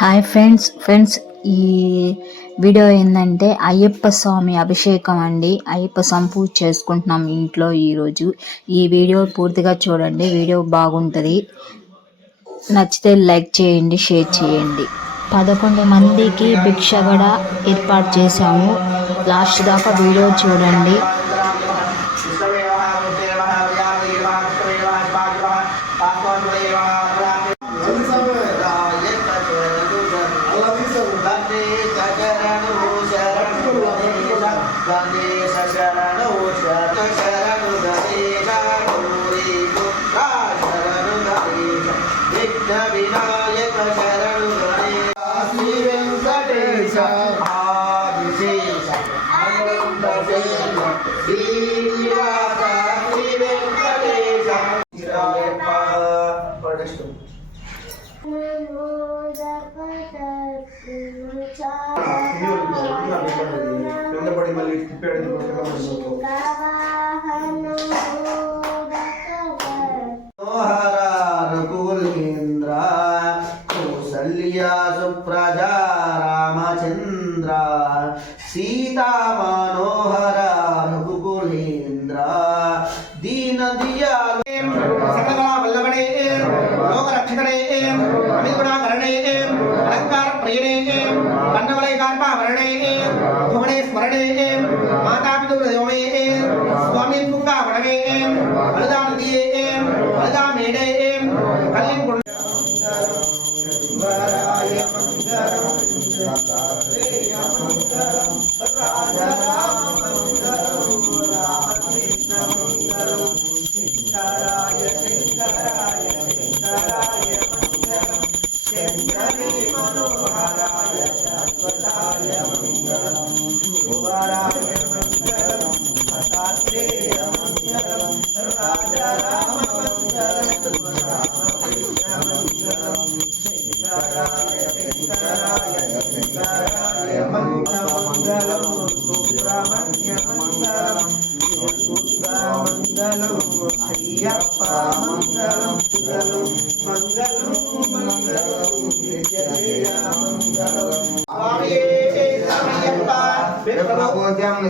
Hi friends ఈ video ఏంటంటే అయ్యప్ప స్వామి అభిషేకం అండి. అయ్యప్ప స్వామి పూజ చేసుకుంటున్నాం ఇంట్లో ఈరోజు. ఈ వీడియో పూర్తిగా చూడండి, వీడియో బాగుంటుంది. నచ్చితే లైక్ చేయండి, షేర్ చేయండి. 11 మందికి భిక్ష కూడా ఏర్పాటు చేశాము. లాస్ట్ దాకా వీడియో చూడండి. వినాయక శరణు శ్రీ వెంకటేశ ఆదిశేష శ్రీనివాస శ్రీ వెంకటేశ కిందపడి మళ్ళీ తిప్పాడు. సుప్రజా రామచంద్ర సీతా మనోహర రఘుకులేంద్ర దీన దియాలే సకల వల్లభనే లోకరక్షకనే అమిగుణాకరణే అలంకార ప్రియనే కండవలయ కార్పావరణే భువనే స్మరణే మాతాపితృదేవమే స్వామి పుంగావరణే అలుదానదియే అలుదామేడే కల్లిం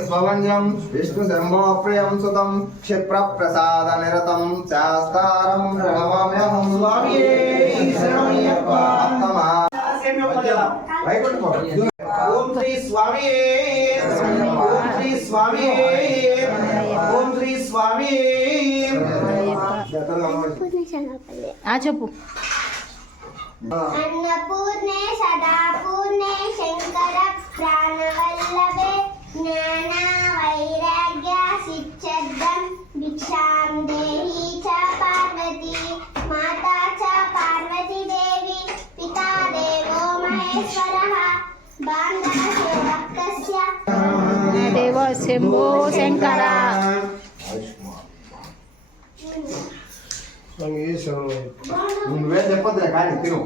స్వవంజం విష్ణు శంభో ప్రియం సుతం క్షిప్ర ప్రసాద నిరతం శాస్త్రం ప్రణమామ్యహం స్వామియే శరణమయ్యప్ప ఓం శ్రీ స్వామియే ఓం శ్రీ స్వామియే ఓం శ్రీ స్వామియే చెప్పు. అన్నపూర్ణే సదాపూర్ణే శంకర ప్రాణవల్లభే జ్ఞాన వైరాగ్య సిద్ధ్యర్థం భిక్షాం దేహి చ పార్వతీ మాతా చ పార్వతీ దేవి పితా దేవో మహేశ్వరః బాంధవసేవకస్య దేవ శంభో శంకర. నువ్వే చెప్పొద్దు కానీ తిను.